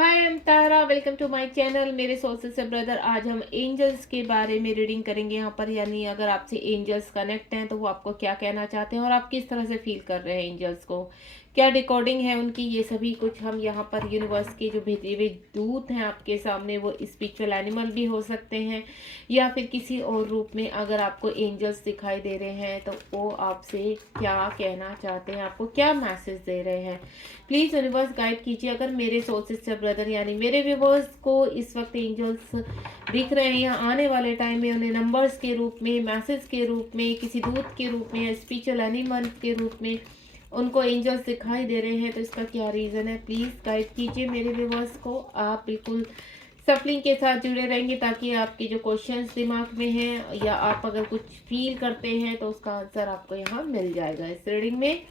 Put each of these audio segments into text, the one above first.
Hi I am Tara, welcome to my channel. मेरे sources से brother, आज हम एंजल्स के बारे में रीडिंग करेंगे यहाँ पर। यानी अगर आपसे एंजल्स कनेक्ट हैं तो वो आपको क्या कहना चाहते हैं और आप किस तरह से फील कर रहे हैं एंजल्स को, क्या रिकॉर्डिंग है उनकी, ये सभी कुछ हम यहाँ पर यूनिवर्स के जो भेजे हुए दूत हैं आपके सामने, वो स्पिरिचुअल एनिमल भी हो सकते हैं या फिर किसी और रूप में अगर आपको एंजल्स दिखाई दे रहे हैं तो वो आपसे क्या कहना चाहते हैं, आपको क्या मैसेज दे रहे हैं। प्लीज़ यूनिवर्स गाइड कीजिए। अगर मेरे सोर्सेज से ब्रदर यानी मेरे व्यूवर्स को इस वक्त एंजल्स दिख रहे हैं या आने वाले टाइम में उन्हें नंबर्स के रूप में, मैसेज के रूप में, किसी दूत के रूप में या स्पिरिचुअल एनिमल के रूप में उनको एंजल्स दिखाई दे रहे हैं, तो इसका क्या रीज़न है, प्लीज़ गाइड कीजिए मेरे व्यूवर्स को। आप बिल्कुल सफलिंग के साथ जुड़े रहेंगे ताकि आपके जो क्वेश्चंस दिमाग में हैं या आप अगर कुछ फील करते हैं तो उसका आंसर आपको यहाँ मिल जाएगा इस रीडिंग में।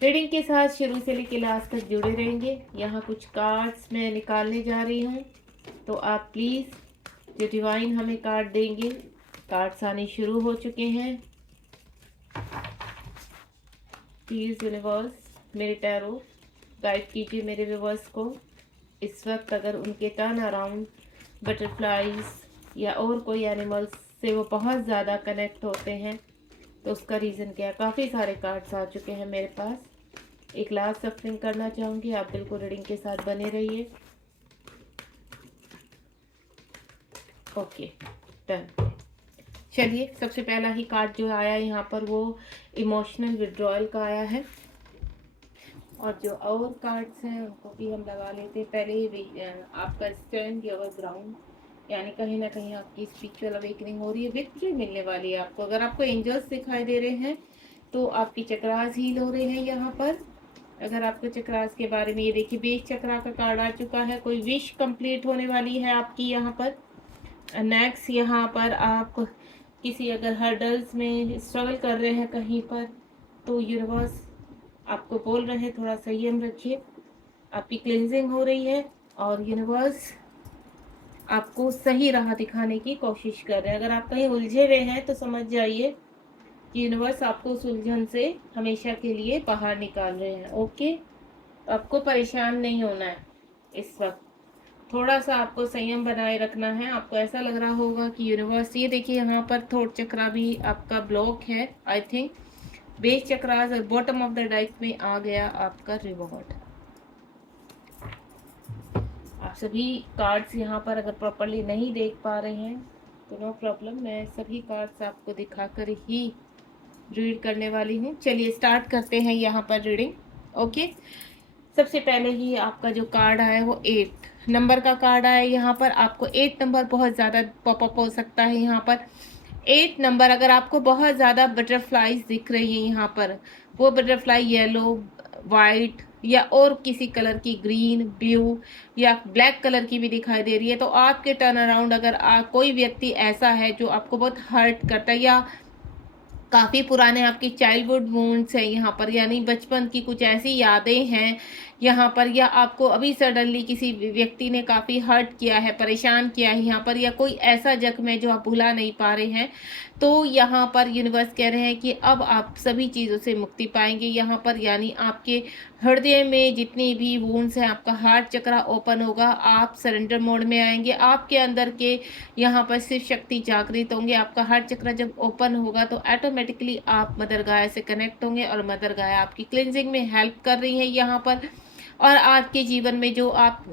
रीडिंग के साथ शुरू से लेकर लास्ट तक जुड़े रहेंगे। यहाँ कुछ कार्ड्स मैं निकालने जा रही हूँ, तो आप प्लीज़ जो डिवाइन हमें कार्ड देंगे, कार्ड्स आने शुरू हो चुके हैं। प्लीज़ यूनिवर्स मेरे टैरो गाइड कीजिए मेरे व्यूवर्स को। इस वक्त अगर उनके टर्न अराउंड बटरफ्लाइज या और कोई एनिमल्स से वो बहुत ज़्यादा कनेक्ट होते हैं तो उसका रीज़न क्या है। काफ़ी सारे कार्ड्स आ चुके हैं मेरे पास। एक लास्ट सफरिंग करना चाहूँगी, आप बिल्कुल रीडिंग के साथ बने रहिए। Okay done. चलिए, सबसे पहला ही कार्ड जो आया यहाँ पर वो इमोशनल विड्रॉयल का आया है, और जो और कार्ड्स हैं उनको भी हम लगा लेते हैं। पहले ही आपका स्टैंड योर ग्राउंड, यानी कहीं ना कहीं आपकी स्पिरिचुअल अवेकनिंग हो रही है, विक्ट्री मिलने वाली है आपको। अगर आपको एंजल्स दिखाई दे रहे हैं तो आपकी चक्रास हील हो रहे हैं यहाँ पर। अगर आपको चक्रास के बारे में, ये देखिए बेस चक्रा का कार्ड आ चुका है, कोई विश कंप्लीट होने वाली है आपकी यहाँ पर। नेक्स्ट यहाँ पर आप किसी अगर हर्डल्स में स्ट्रगल कर रहे हैं कहीं पर, तो यूनिवर्स आपको बोल रहे हैं थोड़ा संयम रखिए, आपकी क्लिनजिंग हो रही है और यूनिवर्स आपको सही राह दिखाने की कोशिश कर रहे हैं। अगर आप कहीं उलझे हुए हैं तो समझ जाइए कि यूनिवर्स आपको उस उलझन से हमेशा के लिए बाहर निकाल रहे हैं। ओके, तो आपको परेशान नहीं होना है इस वक्त, थोड़ा सा आपको संयम बनाए रखना है। आपको ऐसा लग रहा होगा कि यूनिवर्स, ये देखिए यहाँ पर थोट चक्रा भी आपका ब्लॉक है आई थिंक, बेस चक्रास और बॉटम ऑफ द डाइक में आ गया आपका रिवॉर्ड। आप सभी कार्ड्स यहाँ पर अगर प्रॉपरली नहीं देख पा रहे हैं तो नो प्रॉब्लम, मैं सभी कार्ड्स आपको दिखाकर ही रीड करने वाली हूँ। चलिए स्टार्ट करते हैं यहाँ पर रीडिंग। ओके, सबसे पहले ही आपका जो कार्ड आया है वो 8 नंबर का कार्ड आया है। यहाँ पर आपको 8 नंबर बहुत ज़्यादा पॉपअप हो सकता है। यहाँ पर 8 नंबर, अगर आपको बहुत ज़्यादा बटरफ्लाईज दिख रही हैं यहाँ पर, वो बटरफ्लाई येलो, वाइट या और किसी कलर की, ग्रीन, ब्लू या ब्लैक कलर की भी दिखाई दे रही है, तो आपके टर्न अराउंड अगर कोई व्यक्ति ऐसा है जो आपको बहुत हर्ट करता है या काफ़ी पुराने आपकी चाइल्डहुड वुंड्स हैं यहाँ पर, यानी बचपन की कुछ ऐसी यादें हैं यहाँ पर, या आपको अभी सडनली किसी व्यक्ति ने काफ़ी हर्ट किया है, परेशान किया है यहाँ पर, या कोई ऐसा जख्म है जो आप भुला नहीं पा रहे हैं, तो यहाँ पर यूनिवर्स कह रहे हैं कि अब आप सभी चीज़ों से मुक्ति पाएंगे यहाँ पर। यानी आपके हृदय में जितनी भी वुंड्स हैं, आपका हार्ट चक्रा ओपन होगा, आप सरेंडर मोड में आएंगे, आपके अंदर के यहाँ पर शिव शक्ति जागृत होंगे। आपका हार्ट चक्र जब ओपन होगा तो ऑटोमेटिकली आप मदर गाय से कनेक्ट होंगे और मदर गाय आपकी क्लिनजिंग में हेल्प कर रही है यहाँ पर। और आपके जीवन में जो आप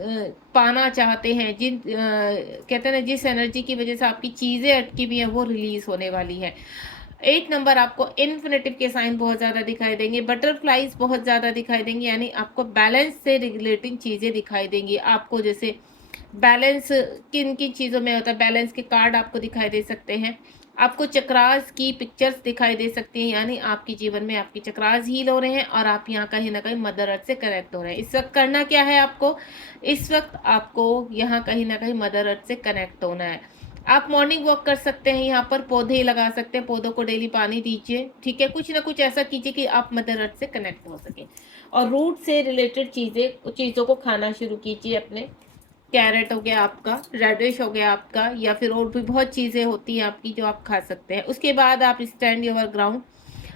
पाना चाहते हैं, कहते हैं ना, जिस एनर्जी की वजह से आपकी चीज़ें अटकी हुई हैं, वो रिलीज होने वाली है। 8 नंबर आपको इन्फिनेटिव के साइन बहुत ज़्यादा दिखाई देंगे, बटरफ्लाईज बहुत ज़्यादा दिखाई देंगी, यानी आपको बैलेंस से रिलेटिंग चीज़ें दिखाई देंगी। आपको जैसे बैलेंस किन किन चीज़ों में होता है, बैलेंस के कार्ड आपको दिखाई दे सकते हैं, आपको चक्रास की पिक्चर्स दिखाई दे सकती हैं, यानी आपके जीवन में आपकी चक्रास हील हो रहे हैं और आप यहाँ कहीं ना कहीं मदर अर्थ से कनेक्ट हो रहे हैं। इस वक्त करना क्या है आपको, इस वक्त आपको यहाँ कहीं ना कहीं मदर अर्थ से कनेक्ट होना है। आप मॉर्निंग वॉक कर सकते हैं, यहाँ पर पौधे लगा सकते हैं, पौधों को डेली पानी दीजिए, ठीक है, कुछ ना कुछ ऐसा कीजिए कि आप मदर अर्थ से कनेक्ट हो सके। और रूट से रिलेटेड चीज़ों को खाना शुरू कीजिए अपने। कैरेट हो गया आपका, रेडिश हो गया आपका, या फिर और भी बहुत चीज़ें होती हैं आपकी जो आप खा सकते हैं। उसके बाद आप स्टैंड योर ग्राउंड,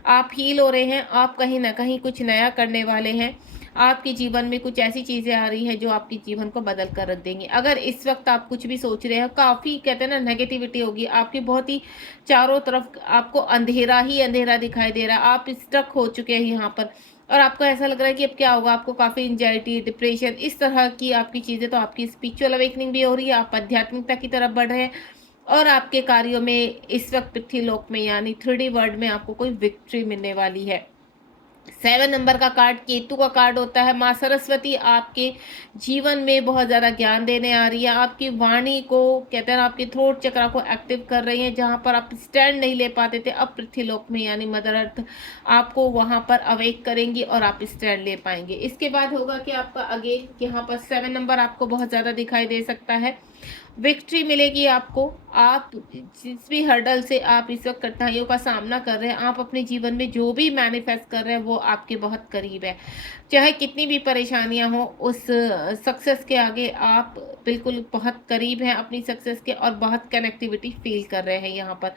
आप हील हो रहे हैं, आप कहीं ना कहीं कुछ नया करने वाले हैं। आपके जीवन में कुछ ऐसी चीज़ें आ रही हैं जो आपके जीवन को बदल कर रख देंगी। अगर इस वक्त आप कुछ भी सोच रहे हो, काफ़ी कहते हैं ना नेगेटिविटी होगी आपकी, बहुत ही चारों तरफ आपको अंधेरा ही अंधेरा दिखाई दे रहा है, आप स्टक हो चुके हैं यहाँ पर और आपको ऐसा लग रहा है कि अब क्या होगा, आपको काफ़ी एंजाइटी, डिप्रेशन, इस तरह की आपकी चीज़ें। तो आपकी स्पिरिचुअल अवेकनिंग भी हो रही है, आप आध्यात्मिकता की तरफ बढ़ रहे हैं और आपके कार्यों में इस वक्त पृथ्वीलोक में यानी 3D वर्ल्ड में आपको कोई विक्ट्री मिलने वाली है। 7 नंबर का कार्ड केतु का कार्ड होता है। माँ सरस्वती आपके जीवन में बहुत ज़्यादा ज्ञान देने आ रही है, आपकी वाणी को कहते हैं आपके थ्रोट चक्रा को एक्टिव कर रही है। जहाँ पर आप स्टैंड नहीं ले पाते थे, अब पृथ्वीलोक में यानी मदर अर्थ आपको वहाँ पर अवेक करेंगी और आप स्टैंड ले पाएंगे। इसके बाद होगा कि आपका अगेन यहाँ पर 7 नंबर आपको बहुत ज़्यादा दिखाई दे सकता है, विक्ट्री मिलेगी आपको। आप जिस भी हर्डल से आप इस वक्त कठिनाइयों का सामना कर रहे हैं, आप अपने जीवन में जो भी मैनिफेस्ट कर रहे हैं वो आपके बहुत करीब है। चाहे कितनी भी परेशानियां हो, उस सक्सेस के आगे आप बिल्कुल बहुत करीब हैं अपनी सक्सेस के और बहुत कनेक्टिविटी फील कर रहे हैं। यहाँ पर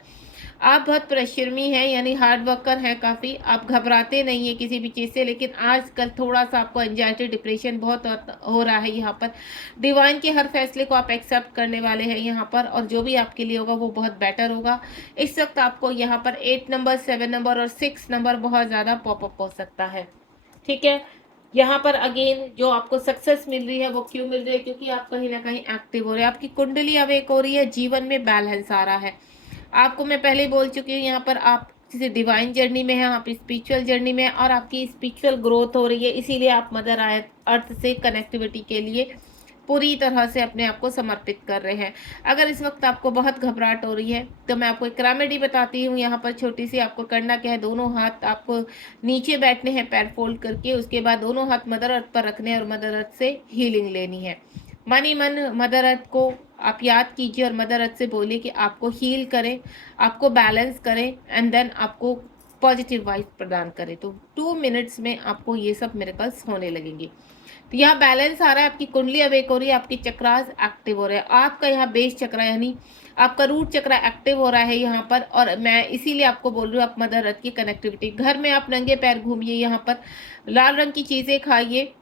आप बहुत परिश्रमी हैं यानी हार्ड वर्कर हैं काफ़ी, आप घबराते नहीं हैं किसी भी चीज़ से, लेकिन आजकल थोड़ा सा आपको एंजाइटी, डिप्रेशन बहुत हो रहा है। यहाँ पर डिवाइन के हर फैसले को आप एक्सेप्ट करने वाले हैं यहाँ पर, और जो भी आपके लिए होगा वो बहुत बेटर होगा। इस वक्त आपको यहाँ पर 8 नंबर, 7 नंबर और 6 नंबर बहुत ज़्यादा पॉपअप हो सकता है। ठीक है, यहाँ पर अगेन जो आपको सक्सेस मिल रही है वो क्यों मिल रही है, क्योंकि आप कहीं ना कहीं एक्टिव हो रहे हैं, आपकी कुंडली अवेक हो रही है, जीवन में बैलेंस आ रहा है। आपको मैं पहले ही बोल चुकी हूँ, यहाँ पर आप किसी डिवाइन जर्नी में हैं, आप स्पिरिचुअल जर्नी में हैं और आपकी स्पिरिचुअल ग्रोथ हो रही है, इसीलिए आप मदर अर्थ से कनेक्टिविटी के लिए पूरी तरह से अपने आप को समर्पित कर रहे हैं। अगर इस वक्त आपको बहुत घबराहट हो रही है तो मैं आपको एक रेमेडी बताती हूँ यहाँ पर छोटी सी। आपको करना क्या है, दोनों हाथ आपको नीचे बैठने हैं पैर फोल्ड करके, उसके बाद दोनों हाथ मदर अर्थ पर रखने हैं और मदर अर्थ से हीलिंग लेनी है। मन ही मन मदर अर्थ को आप याद कीजिए और मदर अर्थ से बोलिए कि आपको हील करें, आपको बैलेंस करें एंड देन आपको पॉजिटिव वाइब प्रदान करें। तो 2 मिनट्स में आपको ये सब मिरेकल्स होने लगेंगे। तो यहाँ बैलेंस आ रहा है, आपकी कुंडली अवेक हो रही है, आपकी चक्रास एक्टिव हो रहे हैं, आपका यहाँ बेस चक्रा यानी आपका रूट चक्रा एक्टिव हो रहा है यहाँ पर। और मैं इसीलिए आपको बोल रही हूँ, आप मदर अर्थ की कनेक्टिविटी। घर में आप नंगे पैर घूमिए, यहाँ पर लाल रंग की चीज़ें खाइए,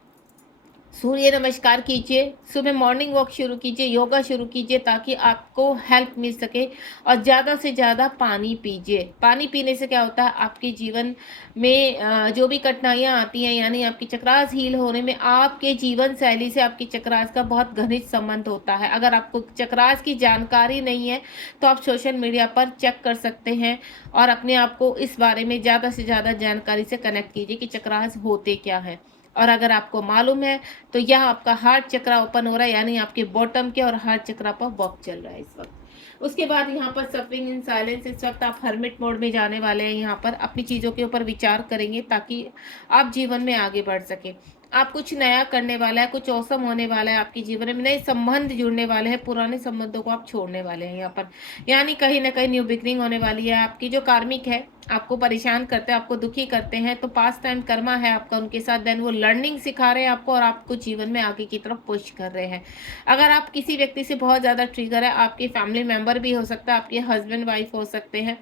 सूर्य नमस्कार कीजिए, सुबह मॉर्निंग वॉक शुरू कीजिए, योगा शुरू कीजिए ताकि आपको हेल्प मिल सके। और ज़्यादा से ज़्यादा पानी पीजिए। पानी पीने से क्या होता है, आपके जीवन में जो भी कठिनाइयाँ आती हैं यानी आपकी चक्रास हील होने में आपके जीवन शैली से आपकी चक्रास का बहुत घनिष्ठ संबंध होता है। अगर आपको चक्रास की जानकारी नहीं है तो आप सोशल मीडिया पर चेक कर सकते हैं और अपने आप को इस बारे में ज़्यादा से ज़्यादा जानकारी से कनेक्ट कीजिए कि चक्रास होते क्या है। और अगर आपको मालूम है तो यह आपका हार्ट चक्रा ओपन हो रहा है यानी आपके बॉटम के और हार्ट चक्रा पर वॉक चल रहा है इस वक्त। उसके बाद यहाँ पर सफरिंग इन साइलेंस, इस वक्त आप हर्मिट मोड में जाने वाले हैं। यहाँ पर अपनी चीज़ों के ऊपर विचार करेंगे ताकि आप जीवन में आगे बढ़ सके। आप कुछ नया करने वाला है, कुछ औसम होने वाला है आपके जीवन में, नए संबंध जुड़ने वाले हैं, पुराने संबंधों को आप छोड़ने वाले हैं यहाँ पर, यानी कहीं ना कहीं न्यू बिगनिंग होने वाली है। आपकी जो कार्मिक है आपको परेशान करते हैं, आपको दुखी करते हैं, तो पास्ट टाइम कर्मा है आपका उनके साथ, देन वो लर्निंग सिखा रहे हैं आपको और आपको जीवन में आगे की तरफ पुश कर रहे हैं। अगर आप किसी व्यक्ति से बहुत ज़्यादा ट्रिगर है, आपके फैमिली मेम्बर भी हो सकता है, आपके हस्बैंड वाइफ हो सकते हैं,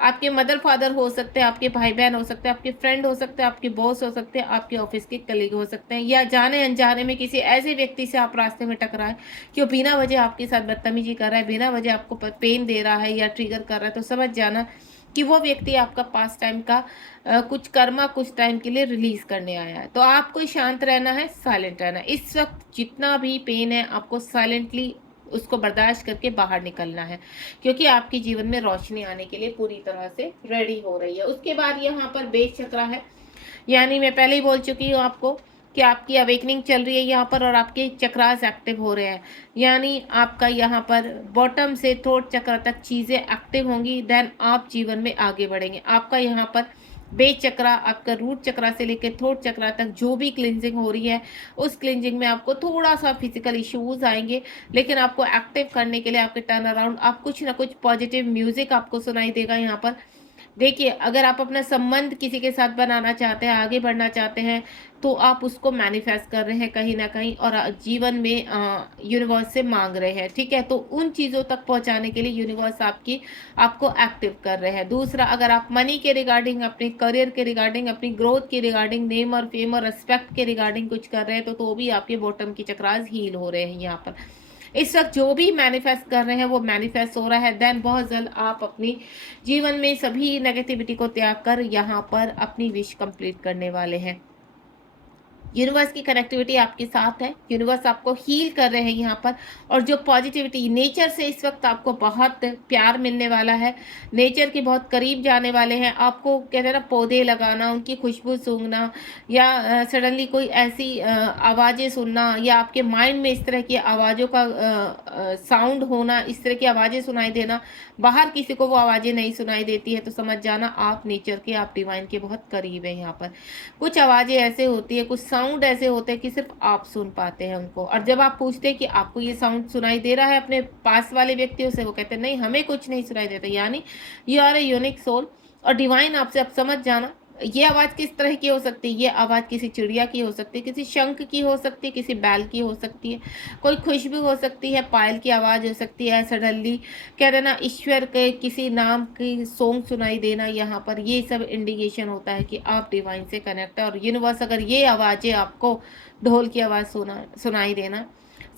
आपके मदर फादर हो सकते हैं, आपके भाई बहन हो सकते हैं, आपके फ्रेंड हो सकते हैं, आपके बॉस हो सकते हैं, आपके ऑफिस के कलीग हो सकते हैं, या जाने अनजाने में किसी ऐसे व्यक्ति से आप रास्ते में टकराए कि वो बिना वजह आपके साथ बदतमीजी कर रहा है, बिना वजह आपको पेन दे रहा है या ट्रिगर कर रहा है, तो समझ जाना कि वो व्यक्ति आपका पास टाइम का कुछ कर्मा कुछ टाइम के लिए रिलीज करने आया है। तो आपको शांत रहना है, साइलेंट रहना है। इस वक्त जितना भी पेन है आपको साइलेंटली उसको बर्दाश्त करके बाहर निकलना है, क्योंकि आपके जीवन में रोशनी आने के लिए पूरी तरह से रेडी हो रही है। उसके बाद यहाँ पर बेस चक्रा है, यानी मैं पहले ही बोल चुकी हूँ आपको कि आपकी अवेकनिंग चल रही है यहाँ पर और आपके चक्रास एक्टिव हो रहे हैं, यानी आपका यहाँ पर बॉटम से थ्रोट चक्र तक चीज़ें एक्टिव होंगी, देन आप जीवन में आगे बढ़ेंगे। आपका यहाँ पर बेस चक्रा, आपका रूट चक्रा से लेकर थ्रोट चक्रा तक जो भी क्लिनजिंग हो रही है, उस क्लिनजिंग में आपको थोड़ा सा फिजिकल इश्यूज आएंगे, लेकिन आपको एक्टिव करने के लिए आपके टर्न अराउंड, आप कुछ ना कुछ पॉजिटिव म्यूजिक आपको सुनाई देगा यहाँ पर। देखिए, अगर आप अपना संबंध किसी के साथ बनाना चाहते हैं, आगे बढ़ना चाहते हैं, तो आप उसको मैनिफेस्ट कर रहे हैं कहीं न कहीं और जीवन में यूनिवर्स से माँग रहे हैं, ठीक है? तो उन चीज़ों तक पहुँचाने के लिए यूनिवर्स आपको एक्टिव कर रहे हैं। दूसरा, अगर आप मनी के रिगार्डिंग, अपने करियर के रिगार्डिंग, अपनी ग्रोथ के रिगार्डिंग, नेम और फेम और रिस्पेक्ट के रिगार्डिंग कुछ कर रहे हैं, तो भी आपके बॉटम की चक्रास हील हो रहे हैं यहाँ पर। इस वक्त जो भी मैनिफेस्ट कर रहे हैं वो मैनिफेस्ट हो रहा है। देन बहुत जल्द आप अपनी जीवन में सभी नेगेटिविटी को त्याग कर यहाँ पर अपनी विश कंप्लीट करने वाले हैं। यूनिवर्स की कनेक्टिविटी आपके साथ है, यूनिवर्स आपको हील कर रहे हैं यहाँ पर। और जो पॉजिटिविटी, नेचर से इस वक्त आपको बहुत प्यार मिलने वाला है, नेचर के बहुत करीब जाने वाले हैं। आपको कहते हैं ना, पौधे लगाना, उनकी खुशबू सूंघना, या सडनली कोई ऐसी आवाज़ें सुनना, या आपके माइंड में इस तरह की आवाज़ों का साउंड होना, इस तरह की आवाज़ें सुनाई देना। बाहर किसी को वो आवाज़ें नहीं सुनाई देती है तो समझ जाना आप नेचर के, आप डिवाइन के बहुत करीब हैं यहाँ पर। कुछ आवाज़ें ऐसे होती है, कुछ साउंड ऐसे होते हैं कि सिर्फ आप सुन पाते हैं उनको। और जब आप पूछते हैं कि आपको ये साउंड सुनाई दे रहा है अपने पास वाले व्यक्तियों से, वो कहते हैं नहीं, हमें कुछ नहीं सुनाई देता। यानी you are a unique soul. और डिवाइन आपसे, अब समझ जाना, ये आवाज़ किस तरह की हो सकती है। ये आवाज़ किसी चिड़िया की हो सकती है, किसी शंख की हो सकती है, किसी बैल की हो सकती है, कोई खुशबू हो सकती है, पायल की आवाज़ हो सकती है, सडनली कह देना ईश्वर के किसी नाम की सॉन्ग सुनाई देना। यहाँ पर ये सब इंडिकेशन होता है कि आप डिवाइन से कनेक्ट है। और यूनिवर्स अगर ये आवाज़ें आपको, ढोल की आवाज़ सुनाई देना,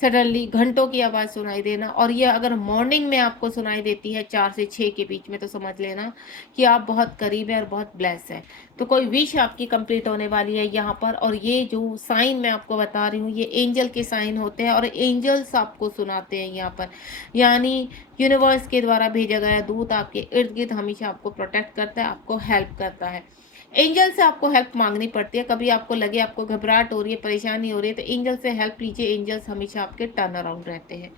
सडनली घंटों की आवाज़ सुनाई देना, और ये अगर मॉर्निंग में आपको सुनाई देती है 4 से 6 के बीच में, तो समझ लेना कि आप बहुत करीब हैं और बहुत ब्लेस हैं। तो कोई विश आपकी कंप्लीट होने वाली है यहाँ पर। और ये जो साइन मैं आपको बता रही हूँ, ये एंजल के साइन होते हैं और एंजल्स आपको सुनाते हैं यहाँ पर। यानी यूनिवर्स के द्वारा भेजा गया दूत आपके इर्द गिर्द हमेशा आपको प्रोटेक्ट करता है, आपको हेल्प करता है। एंजल से आपको हेल्प मांगनी पड़ती है। कभी आपको लगे आपको घबराहट हो रही है, परेशानी हो रही है, तो एंजल से हेल्प लीजिए। एंजल्स हमेशा आपके टर्न अराउंड रहते हैं।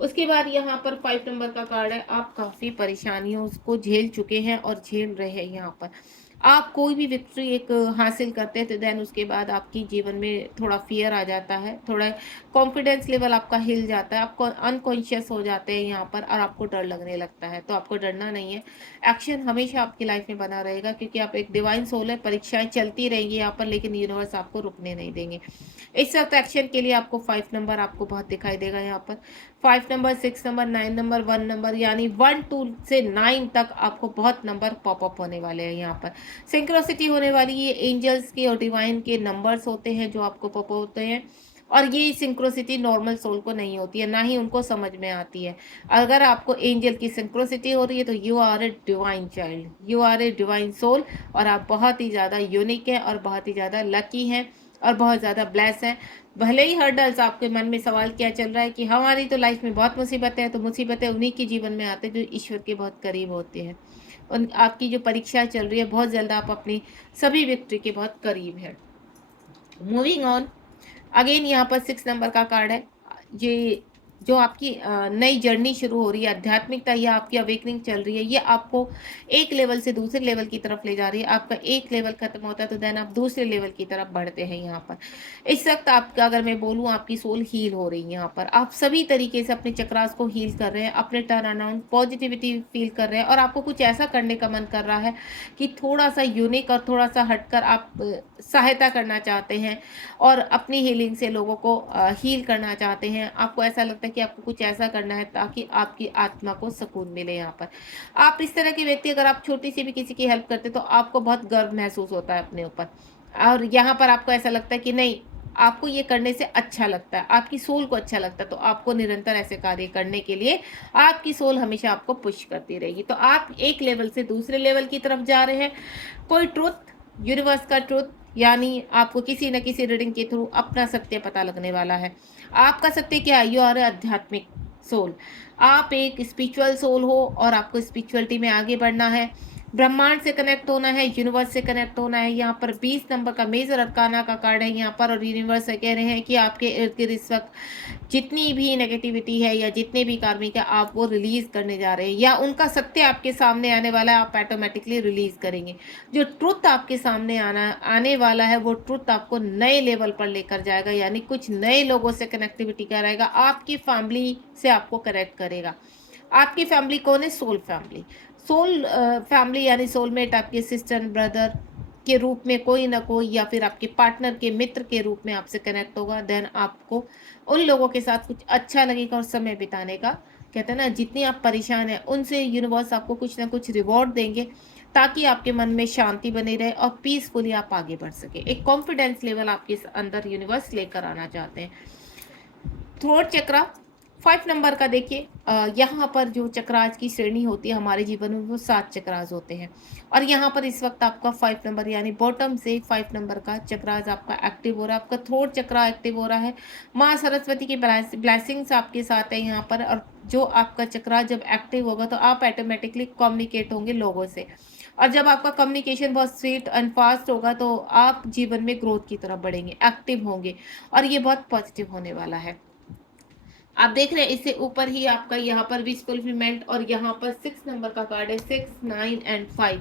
उसके बाद यहाँ पर 5 नंबर का कार्ड है। आप काफ़ी परेशानियों को झेल चुके हैं और झेल रहे हैं यहाँ पर। आप कोई भी विक्ट्री एक हासिल करते हैं तो देन उसके बाद आपकी जीवन में थोड़ा फियर आ जाता है, थोड़ा कॉन्फिडेंस लेवल आपका हिल जाता है, आपको अनकॉन्शियस हो जाते हैं यहाँ पर और आपको डर लगने लगता है। तो आपको डरना नहीं है, एक्शन हमेशा आपकी लाइफ में बना रहेगा, क्योंकि आप एक डिवाइन सोल है। परीक्षाएं चलती रहेंगी यहाँ पर, लेकिन यूनिवर्स आपको रुकने नहीं देंगे। इस वक्त एक्शन के लिए आपको 5 नंबर आपको बहुत दिखाई देगा यहाँ पर। 5 नंबर, 6 नंबर, 9 नंबर, 1 नंबर, यानी 1 2 से 9 तक आपको बहुत नंबर पॉपअप होने वाले हैं यहाँ पर। सिंक्रोसिटी होने वाली, ये एंजल्स के और डिवाइन के नंबर्स होते हैं जो आपको पॉपअप होते हैं। और ये सिंक्रोसिटी नॉर्मल सोल को नहीं होती है, ना ही उनको समझ में आती है। अगर आपको एंजल की सिंक्रोसिटी हो रही है तो you are a divine child, you are a divine soul, और आप बहुत ही ज़्यादा यूनिक हैं और बहुत ही ज़्यादा लकी हैं और बहुत ज़्यादा ब्लेस हैं। भले ही हर्डल्स, आपके मन में सवाल क्या चल रहा है कि हमारी तो लाइफ में बहुत मुसीबतें हैं, तो मुसीबतें उन्हीं के जीवन में आते हैं जो ईश्वर के बहुत करीब होते हैं। उन आपकी जो परीक्षा चल रही है, बहुत जल्द आप अपनी सभी विक्ट्री के बहुत करीब है। मूविंग ऑन, अगेन यहाँ पर 6 नंबर का कार्ड है। ये जो आपकी नई जर्नी शुरू हो रही है, आध्यात्मिकता, या आपकी अवेकनिंग चल रही है, ये आपको एक लेवल से दूसरे लेवल की तरफ ले जा रही है। आपका एक लेवल खत्म होता है तो देन आप दूसरे लेवल की तरफ बढ़ते हैं यहाँ पर। इस वक्त आपका, अगर मैं बोलूँ, आपकी सोल हील हो रही है यहाँ पर। आप सभी तरीके से अपने चक्रास को हील कर रहे हैं, अपने टर्न अराउंड पॉजिटिविटी फील कर रहे हैं, और आपको कुछ ऐसा करने का मन कर रहा है कि थोड़ा सा यूनिक और थोड़ा सा हटकर आप सहायता करना चाहते हैं और अपनी हीलिंग से लोगों को हील करना चाहते हैं। आपको ऐसा लगता है कि आपको कुछ ऐसा करना है ताकि आपकी आत्मा को सुकून मिले यहाँ पर। आप इस तरह के व्यक्ति, अगर आप छोटी सी भी किसी की हेल्प करते तो आपको बहुत गर्व महसूस होता है अपने ऊपर, और यहाँ पर आपको ऐसा लगता है कि नहीं, आपको ये करने से अच्छा लगता है, आपकी सोल को अच्छा लगता है, तो आपको निरंतर ऐसे कार्य करने के लिए आपकी सोल हमेशा आपको पुश करती रहेगी। तो आप एक लेवल से दूसरे लेवल की तरफ जा रहे हैं। कोई ट्रुथ, यूनिवर्स का ट्रुथ, यानी आपको किसी न किसी रीडिंग के थ्रू अपना सत्य पता लगने वाला है। आपका सत्य क्या है? यू आर आध्यात्मिक सोल, आप एक स्पिरिचुअल सोल हो और आपको स्पिरिचुअलिटी में आगे बढ़ना है, ब्रह्मांड से कनेक्ट होना है, यूनिवर्स से कनेक्ट होना है। यहाँ पर 20 नंबर का मेजर अरकाना का कार्ड है यहाँ पर, और यूनिवर्स से कह रहे हैं कि आपके इर्द गिर्द इस वक्त जितनी भी नेगेटिविटी है या जितने भी कार्मिक है, आप वो रिलीज करने जा रहे हैं, या उनका सत्य आपके सामने आने वाला है, आप ऑटोमेटिकली रिलीज करेंगे। जो ट्रुथ आपके सामने आने वाला है, वो ट्रुथ आपको नए लेवल पर लेकर जाएगा, यानी कुछ नए लोगों से कनेक्टिविटी कराएगा, आपकी फैमिली से आपको कनेक्ट करेगा। आपकी फैमिली कौन है? Soul family. सोल फैमिली यानी सोलमेट आपके सिस्टर ब्रदर के रूप में कोई ना कोई, या फिर आपके पार्टनर के मित्र के रूप में आपसे कनेक्ट होगा। देन आपको उन लोगों के साथ कुछ अच्छा लगेगा और समय बिताने का, कहते हैं ना, जितनी आप परेशान हैं उनसे यूनिवर्स आपको कुछ ना कुछ रिवॉर्ड देंगे, ताकि आपके मन में शांति बनी रहे और पीसफुली आप आगे बढ़ सके। एक कॉन्फिडेंस लेवल आपके अंदर यूनिवर्स लेकर आना चाहते हैं। थर्ड चक्रा 5 नंबर का देखिए, यहाँ पर जो चक्रास की श्रेणी होती है हमारे जीवन में, वो 7 चक्रास होते हैं। और यहाँ पर इस वक्त आपका 5 नंबर यानी बॉटम से 5 नंबर का चक्रास आपका एक्टिव हो रहा है। आपका थर्ड चक्रा एक्टिव हो रहा है। माँ सरस्वती की ब्लेसिंग्स आपके साथ है यहाँ पर। और जो आपका चक्रा जब एक्टिव होगा तो आप ऑटोमेटिकली कम्युनिकेट होंगे लोगों से। और जब आपका कम्युनिकेशन बहुत स्वीट एंड फास्ट होगा तो आप जीवन में ग्रोथ की तरफ बढ़ेंगे, एक्टिव होंगे, और ये बहुत पॉजिटिव होने वाला है। आप देख रहे हैं इससे ऊपर ही आपका यहाँ पर विश फुलफिलमेंट, और यहाँ पर 6 नंबर का कार्ड है, 6, 9 एंड 5,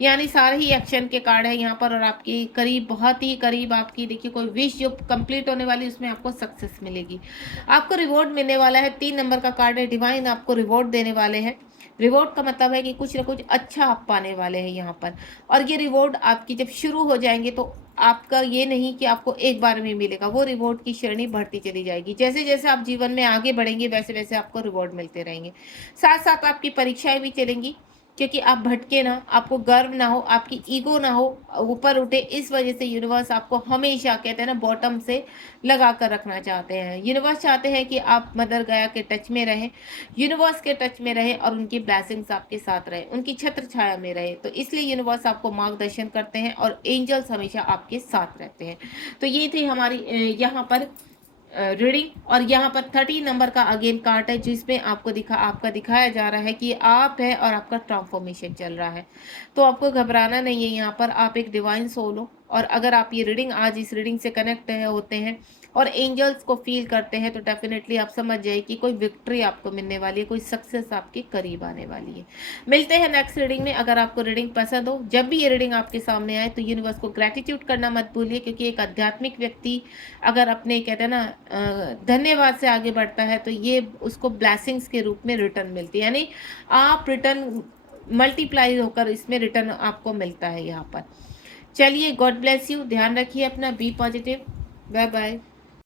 यानी सारे ही एक्शन के कार्ड है यहाँ पर। और आपकी करीब, बहुत ही करीब आपकी देखिए कोई विश जो कंप्लीट होने वाली उसमें आपको सक्सेस मिलेगी, आपको रिवॉर्ड मिलने वाला है। 3 नंबर का कार्ड है, डिवाइन आपको रिवॉर्ड देने वाले हैं। रिवॉर्ड का मतलब है कि कुछ ना कुछ अच्छा आप पाने वाले हैं यहाँ पर। और ये रिवॉर्ड आपकी जब शुरू हो जाएंगे तो आपका ये नहीं कि आपको एक बार में मिलेगा, वो रिवॉर्ड की श्रेणी बढ़ती चली जाएगी। जैसे जैसे आप जीवन में आगे बढ़ेंगे वैसे वैसे आपको रिवॉर्ड मिलते रहेंगे। साथ साथ आपकी परीक्षाएं भी चलेंगी, क्योंकि आप भटके ना, आपको गर्व ना हो, आपकी ईगो ना हो ऊपर उठे, इस वजह से यूनिवर्स आपको हमेशा, कहते हैं ना, बॉटम से लगा कर रखना चाहते हैं। यूनिवर्स चाहते हैं कि आप मदर गया के टच में रहें, यूनिवर्स के टच में रहें, और उनकी ब्लेसिंग्स आपके साथ रहे, उनकी छत्र छाया में रहे। तो इसलिए यूनिवर्स आपको मार्गदर्शन करते हैं और एंजल्स हमेशा आपके साथ रहते हैं। तो ये थी हमारी यहाँ पर रीडिंग। और यहाँ पर 30 नंबर का अगेन कार्ड है, जिसमें आपका दिखाया जा रहा है कि आप है और आपका ट्रांसफॉर्मेशन चल रहा है। तो आपको घबराना नहीं है, यहाँ पर आप एक डिवाइन सोल हो। और अगर आप ये रीडिंग, आज इस रीडिंग से कनेक्ट होते हैं और एंजल्स को फील करते हैं, तो डेफिनेटली आप समझ जाइए कि कोई विक्ट्री आपको मिलने वाली है, कोई सक्सेस आपके करीब आने वाली है। मिलते हैं नेक्स्ट रीडिंग में। अगर आपको रीडिंग पसंद हो, जब भी ये रीडिंग आपके सामने आए, तो यूनिवर्स को ग्रैटिट्यूड करना मत भूलिए, क्योंकि एक आध्यात्मिक व्यक्ति अगर अपने, कहते हैं ना, धन्यवाद से आगे बढ़ता है तो ये उसको ब्लेसिंग्स के रूप में रिटर्न मिलती है, यानी आप रिटर्न मल्टीप्लाई होकर इसमें रिटर्न आपको मिलता है यहाँ पर। चलिए, गॉड ब्लेस यू, ध्यान रखिए अपना, बी पॉजिटिव, बाय बाय।